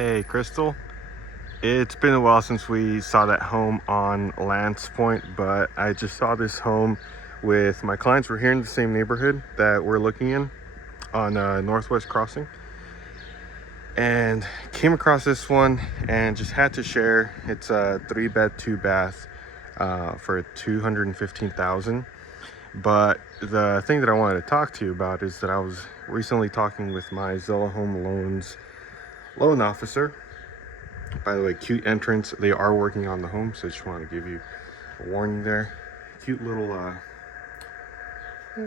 Hey Crystal, it's been a while since we saw that home on Lance Point, but I just saw this home with my clients. We're here in the same neighborhood that we're looking in on Northwest Crossing, and came across this one and just had to share. It's a 3-bed 2-bath for $215,000. But the thing that I wanted to talk to you about is that I was recently talking with my Zillow Home Loans loan officer. By the way, cute entrance. They are working on the home, so I just want to give you a warning there. Cute little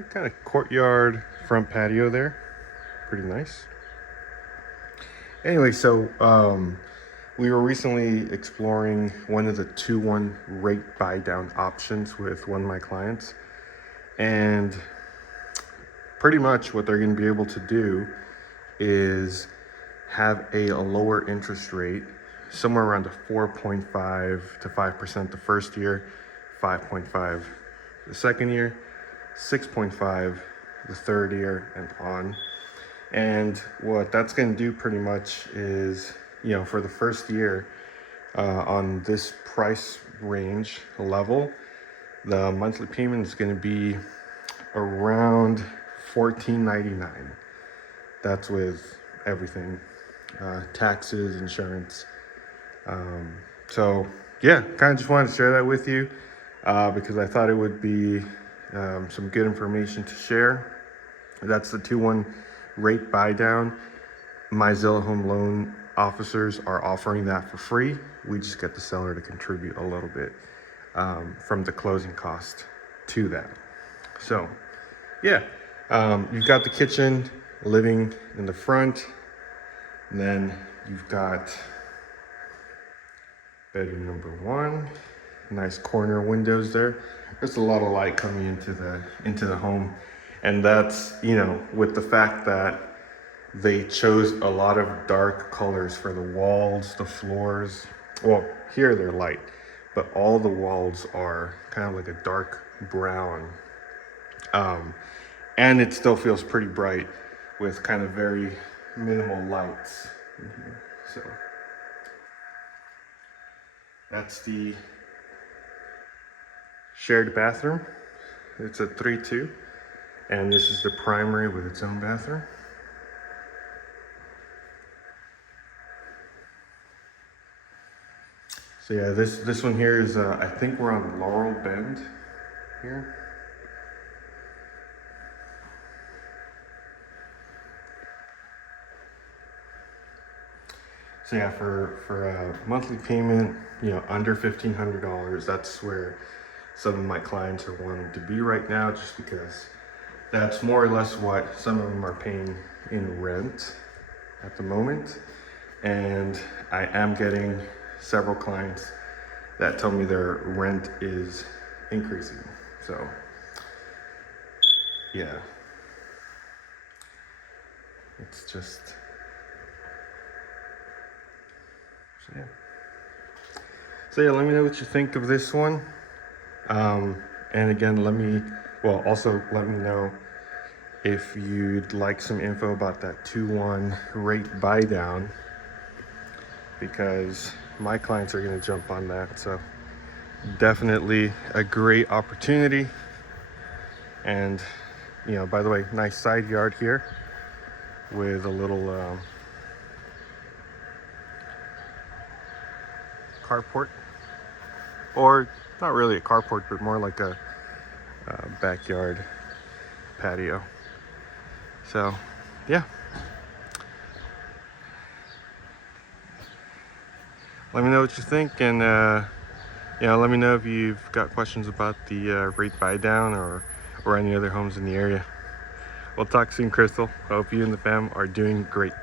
kind of courtyard front patio there. Pretty nice. Anyway, so we were recently exploring one of the 2-1 rate buy down options with one of my clients, and pretty much what they're going to be able to do is have a lower interest rate, somewhere around the 4.5 to 5% the first year, 5.5 the second year, 6.5 the third year, and on. And what that's going to do pretty much is, for the first year, on this price range level, the monthly payment is going to be around $14.99. That's with everything, taxes, insurance. So yeah, kind of just wanted to share that with you because I thought it would be some good information to share. That's the 2-1 rate buy down. My Zillow Home Loan officers are offering that for free. We just get the seller to contribute a little bit from the closing cost to that. So yeah, you've got the kitchen, living in the front, and then you've got bedroom number 1, nice corner windows there. There's a lot of light coming into the home, and that's with the fact that they chose a lot of dark colors for the walls, the floors. Well, here they're light, but all the walls are kind of like a dark brown, and it still feels pretty bright with kind of very minimal lights in here. So that's the shared bathroom. It's a 3-2, and this is the primary with its own bathroom. So yeah, this one here is I think we're on Laurel Bend here. So yeah, for a monthly payment, under $1,500, that's where some of my clients are wanting to be right now, just because that's more or less what some of them are paying in rent at the moment. And I am getting several clients that tell me their rent is increasing. So yeah, it's just, so yeah, let me know what you think of this one. And again, let me know if you'd like some info about that 2-1 rate buy down, because my clients are going to jump on that. So definitely a great opportunity. And by the way, nice side yard here with a little carport, or not really a carport, but more like a backyard patio. So yeah, let me know what you think, and let me know if you've got questions about the rate buy down or any other homes in the area. We'll talk soon, Crystal. I hope you and the fam are doing great.